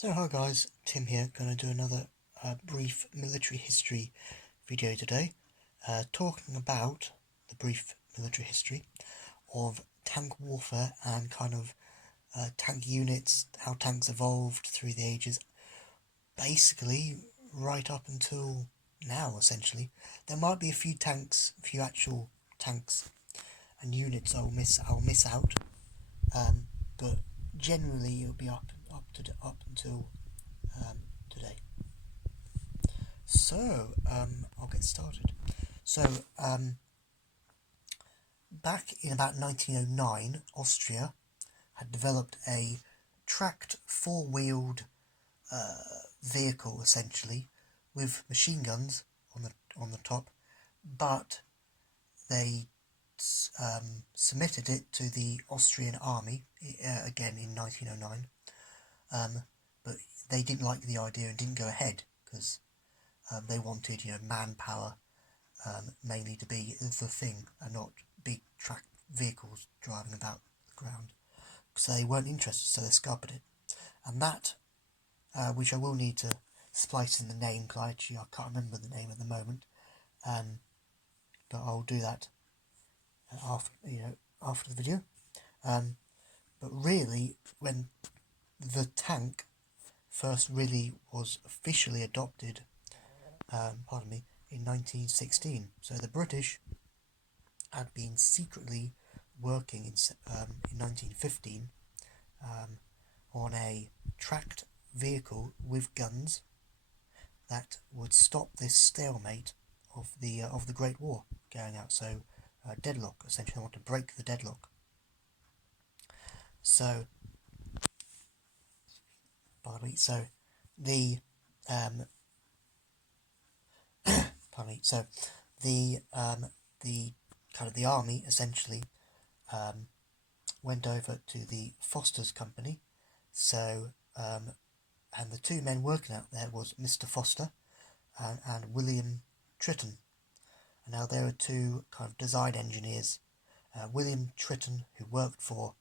So hi guys, Tim here, going to do another brief military history video today, talking about the brief military history of tank warfare and kind of tank units, how tanks evolved through the ages, basically right up until now essentially. There might be a few actual tanks and units I'll miss out, but generally it'll be up until today. So, I'll get started. So, back in about 1909, Austria had developed a tracked four-wheeled vehicle, essentially, with machine guns on the top, but they submitted it to the Austrian army again in 1909, but they didn't like the idea and didn't go ahead because they wanted, manpower mainly to be the thing and not big track vehicles driving about the ground. So they weren't interested, so they scuppered it. And that, which I will need to splice in the name, because I can't remember the name at the moment, but I'll do that after the video. But really, when the tank first really was officially adopted, in 1916. So the British had been secretly working in 1915 on a tracked vehicle with guns that would stop this stalemate of the Great War going out. So deadlock, essentially, they want to break the deadlock. So, pardon me. So the pardon me. So the kind of the army essentially went over to the Foster's company. So and the two men working out there was Mr. Foster and William Tritton. And now there are two kind of design engineers. William Tritton, who worked for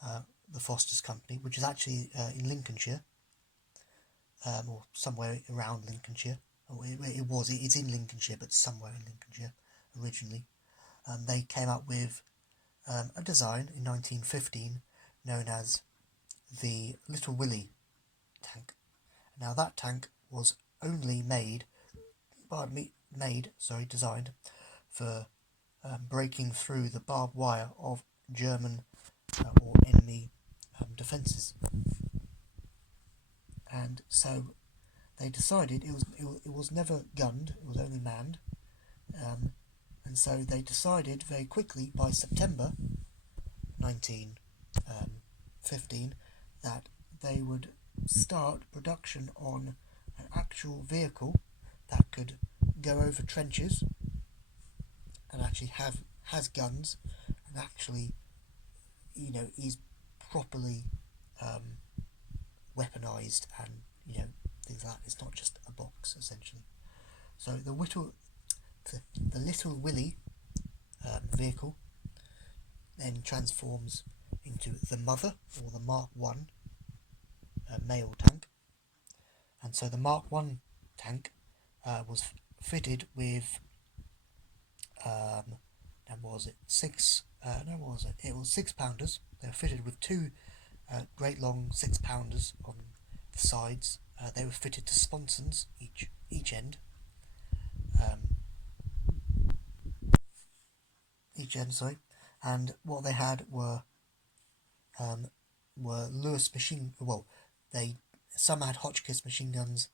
the Foster's company, which is actually in Lincolnshire, or somewhere around Lincolnshire. It's in Lincolnshire, but somewhere in Lincolnshire originally. They came up with a design in 1915 known as the Little Willy tank. Now that tank was only designed for breaking through the barbed wire of German or enemy defences. And so they decided it was never gunned, it was only manned, and so they decided very quickly by September 1915 that they would start production on an actual vehicle that could go over trenches and actually has guns and actually is properly weaponized and things like that. It's not just a box essentially. So the Little Willy vehicle then transforms into the Mother, or the Mark I male tank. And so the Mark I tank was fitted with it was 6-pounders. They were fitted with two great long 6-pounders on the sides. They were fitted to sponsons each end. And what they had were Lewis machine. Well, some had Hotchkiss machine guns,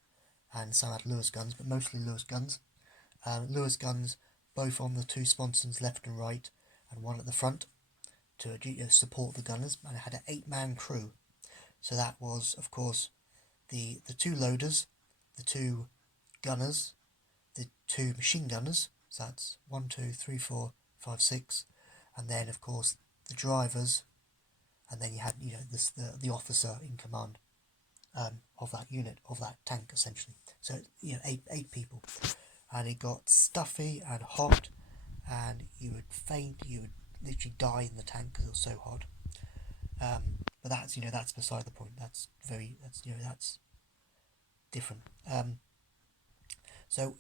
and some had Lewis guns, but mostly Lewis guns. Lewis guns both on the two sponsons left and right, and one at the front to support the gunners. And it had an 8-man crew. So that was, of course, the two loaders, the two gunners, the two machine gunners. So that's 1, 2, 3, 4, 5, 6, and then of course the drivers, and then you had the officer in command of that unit, of that tank essentially. So eight people, and it got stuffy and hot, and you would faint, you would literally die in the tank because it was so hot. but that's that's beside the point. That's different. So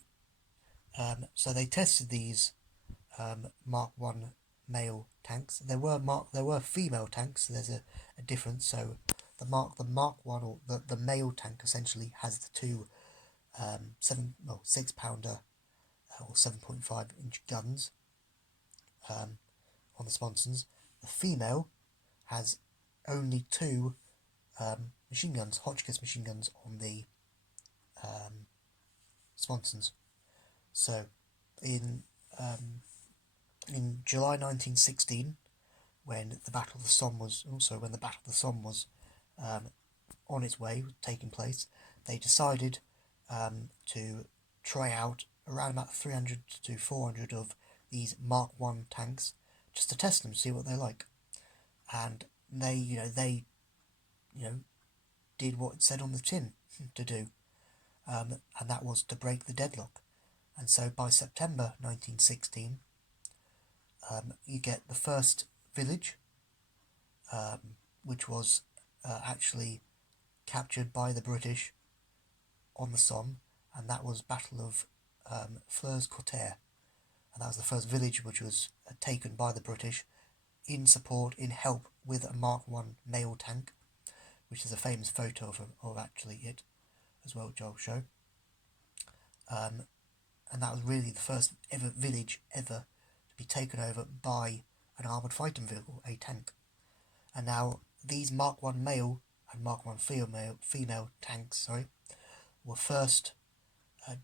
so they tested these Mark One male tanks. There were female tanks. So there's a difference. So the Mark One, or the male tank, essentially has the two 6-pounder or 7.5-inch guns on the sponsons. The female has only two machine guns, Hotchkiss machine guns, on the sponsons. So in July 1916, when the Battle of the Somme was on its way, taking place, they decided to try out around about 300 to 400 of these Mark One tanks, just to test them, see what they're like. And they did what it said on the tin to do, and that was to break the deadlock. And so by September 1916, you get the first village, which was actually captured by the British on the Somme, and that was Battle of Flers-Cotterre, and that was the first village which was taken by the British in help with a Mark One male tank, which is a famous photo of actually it as well, which I'll show. And that was really the first ever village to be taken over by an armoured fighting vehicle, a tank. And now these Mark One male and Mark One female tanks, were first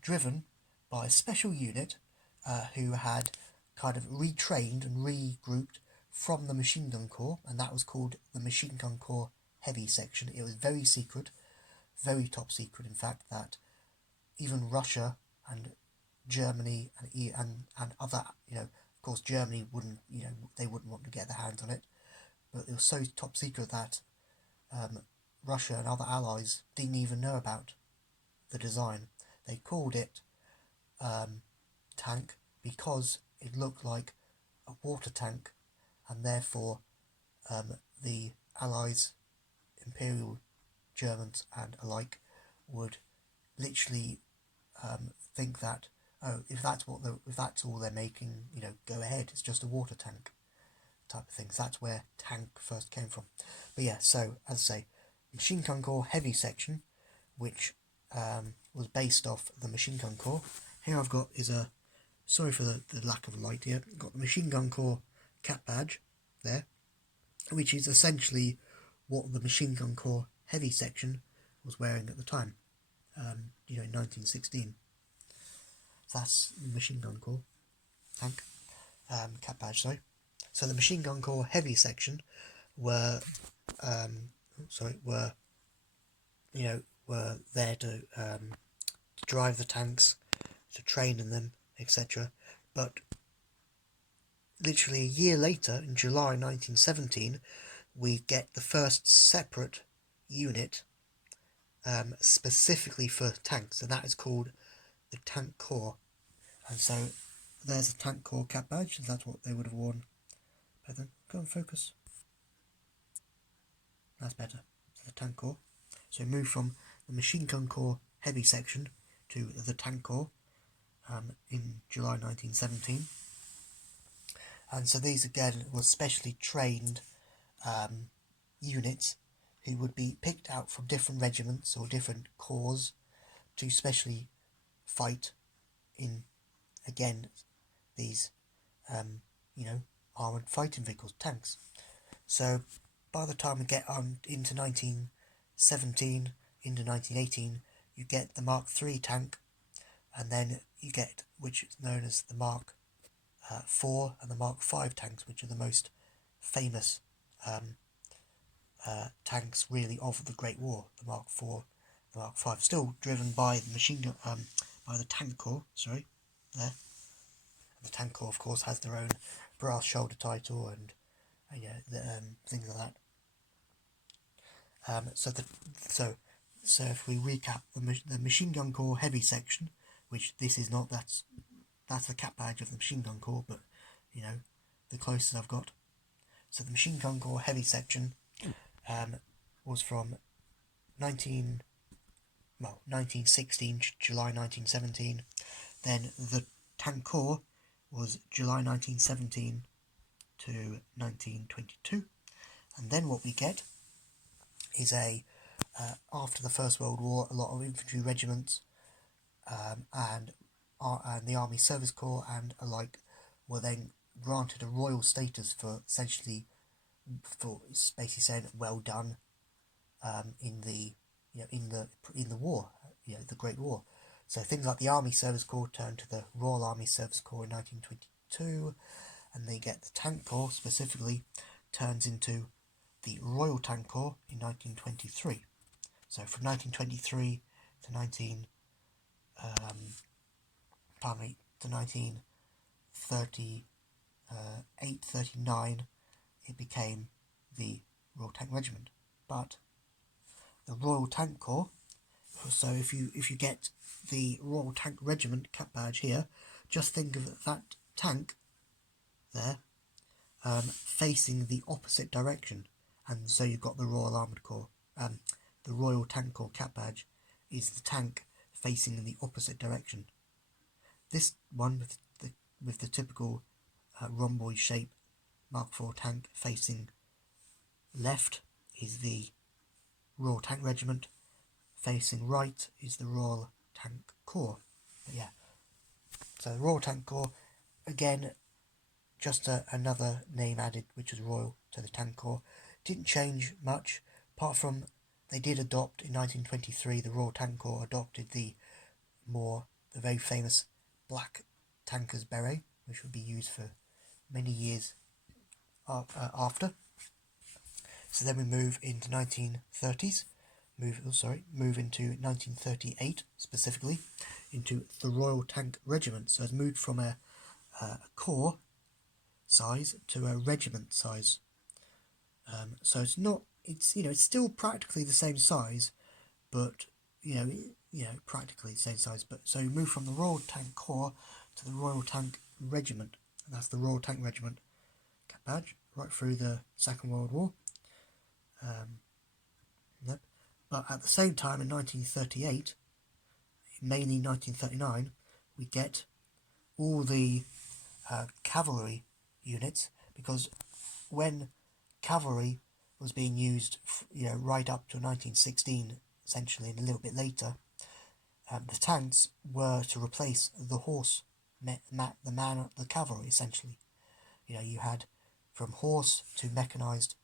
driven by a special unit who had kind of retrained and regrouped from the Machine Gun Corps, and that was called the Machine Gun Corps Heavy Section. It was very secret, very top secret, in fact, that even Russia and Germany and other, of course Germany wouldn't want to get their hands on it, but it was so top secret that Russia and other allies didn't even know about the design. They called it tank because it looked like a water tank, and therefore the Allies, Imperial Germans and alike, would literally think that, oh, if that's all they're making, go ahead. It's just a water tank type of thing. So that's where tank first came from. But yeah, so as I say, Machine Gun Corps Heavy Section, which was based off the Machine Gun Corps. Here I've got sorry for the lack of light here. I've got the Machine Gun Corps cap badge there, which is essentially what the Machine Gun Corps Heavy Section was wearing at the time, in 1916. So that's the Machine Gun Corps tank cap badge. So the Machine Gun Corps Heavy Section were there to drive the tanks, to train in them, etc. But literally a year later, in July 1917, we get the first separate unit specifically for tanks, and that is called the Tank Corps. And so there's a Tank Corps cap badge, and that's what they would have worn. Better, go and focus. That's better. So the Tank Corps. So we move from the Machine Gun Corps Heavy Section to the Tank Corps in July 1917. And so these again were specially trained units who would be picked out from different regiments or different corps to specially fight in, again, these armoured fighting vehicles, tanks. So by the time we get on into 1917, into 1918, you get the Mark III tank, and then you get, which is known as the Mark IV and the Mark V tanks, which are the most famous tanks really of the Great War. The Mark IV, the Mark V, still driven by the by the Tank Corps. There. The Tank Corps, of course, has their own brass shoulder title and things like that. So if we recap the Machine Gun Corps Heavy Section, which this is not, that's the cap badge of the Machine Gun Corps, but the closest I've got. So the Machine Gun Corps Heavy Section was from 1916, July 1917. Then the Tank Corps was July 1917 to 1922. And then what we get is after the First World War, a lot of infantry regiments and the Army Service Corps and alike were then granted a royal status for essentially, for basically saying well done in the in the war, the Great War. So things like the Army Service Corps turned to the Royal Army Service Corps in 1922, and they get the Tank Corps specifically turns into the Royal Tank Corps in 1923. So from 1923 to 1938-39, it became the Royal Tank Regiment. But the Royal Tank Corps, so if you get the Royal Tank Regiment cap badge here, just think of that tank there facing the opposite direction, and so you've got the Royal Armoured Corps. The Royal Tank Corps cap badge is the tank facing in the opposite direction. This one with the typical rhomboid shape Mark IV tank facing left is the Royal Tank Regiment, facing right is the Royal Tank Corps. But yeah, so the Royal Tank Corps, again, just another name added, which was Royal to the Tank Corps. Didn't change much, apart from they did adopt in 1923, the Royal Tank Corps adopted the very famous black tanker's beret, which would be used for many years after. So then we move into 1930s, move into 1938 specifically, into the Royal Tank Regiment. So it's moved from a corps size to a regiment size. So it's not, it's still practically the same size, but practically the same size. But so you move from the Royal Tank Corps to the Royal Tank Regiment, and that's the Royal Tank Regiment cap badge right through the Second World War. But at the same time, in 1938, mainly 1939, we get all the cavalry units, because when cavalry was being used, right up to 1916, essentially, and a little bit later, the tanks were to replace the horse, the cavalry, essentially. You had from horse to mechanised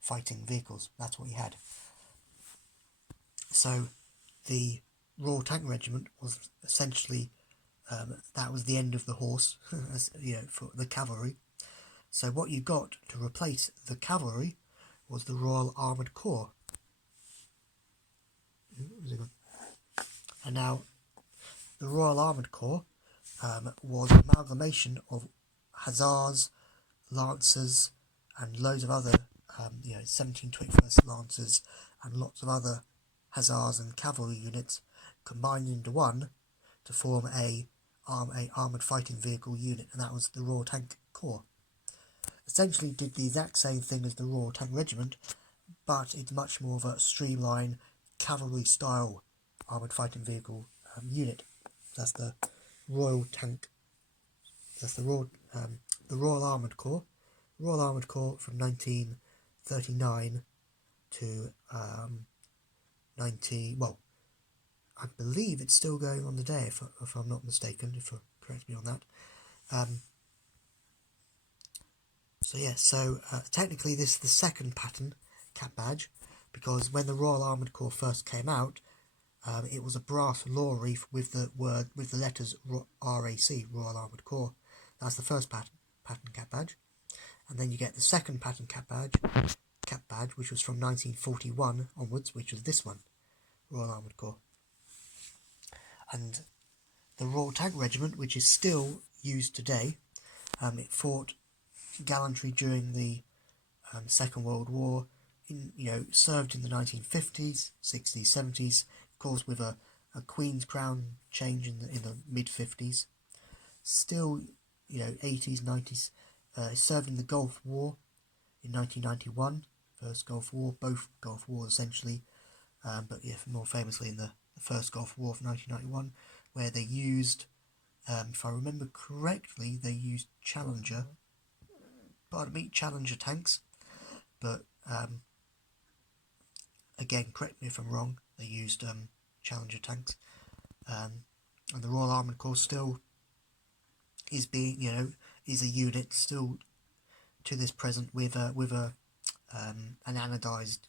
fighting vehicles. That's what you had. So the Royal Tank Regiment was essentially, that was the end of the horse, for the cavalry. So what you got to replace the cavalry was the Royal Armoured Corps. And now the Royal Armoured Corps was an amalgamation of Hussars, Lancers, and loads of other 1721st Lancers and lots of other Hussars and cavalry units combined into one to form a armoured fighting vehicle unit, and that was the Royal Tank Corps. Essentially did the exact same thing as the Royal Tank Regiment, but it's much more of a streamlined cavalry style armoured fighting vehicle unit. That's the Royal Tank. That's the Royal Armoured Corps. Royal Armoured Corps from 1939 to 90. Well, I believe it's still going on today, if I'm not mistaken. If you correct me on that. So technically this is the second pattern cap badge, because when the Royal Armoured Corps first came out, it was a brass laurel wreath with the letters RAC, Royal Armoured Corps. That's the first pattern cap badge, and then you get the second pattern cap badge, which was from 1941 onwards, which was this one, Royal Armoured Corps. And the Royal Tank Regiment, which is still used today, it fought gallantry during the Second World War. Served in the 1950s, 60s, 70s, of course, with a Queen's Crown change in the mid 50s. Still, 80s, 90s. Served in the Gulf War in 1991 First Gulf War, both Gulf Wars essentially, but yeah, more famously in the First Gulf War of 1991, where they used, if I remember correctly, they used Challenger tanks, but again, correct me if I'm wrong, they used Challenger tanks, and the Royal Armoured Corps still is is a unit still to this present with an anodized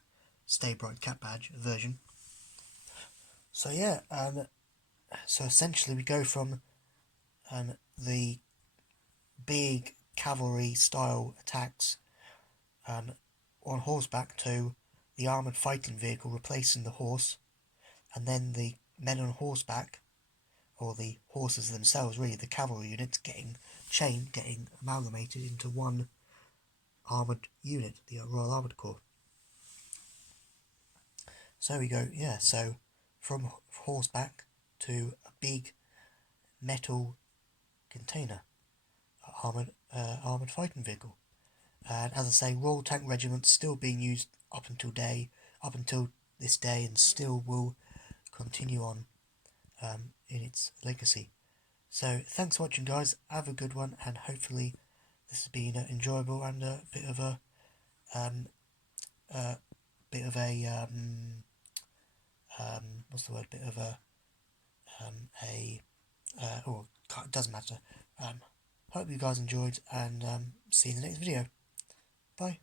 Stay Bright Cap Badge version. So yeah, so essentially we go from the big cavalry style attacks on horseback to the armoured fighting vehicle replacing the horse, and then the men on horseback, or the horses themselves really, the cavalry units getting amalgamated into one armoured unit, the Royal Armoured Corps. So we go, yeah, so from horseback to a big metal container, armoured fighting vehicle. And as I say, Royal Tank Regiments still being used up until this day, and still will continue on in its legacy. So thanks for watching, guys. Have a good one, and hopefully this has been enjoyable and a bit of a what's the word? Bit of it doesn't matter. Hope you guys enjoyed, and see you in the next video. Bye.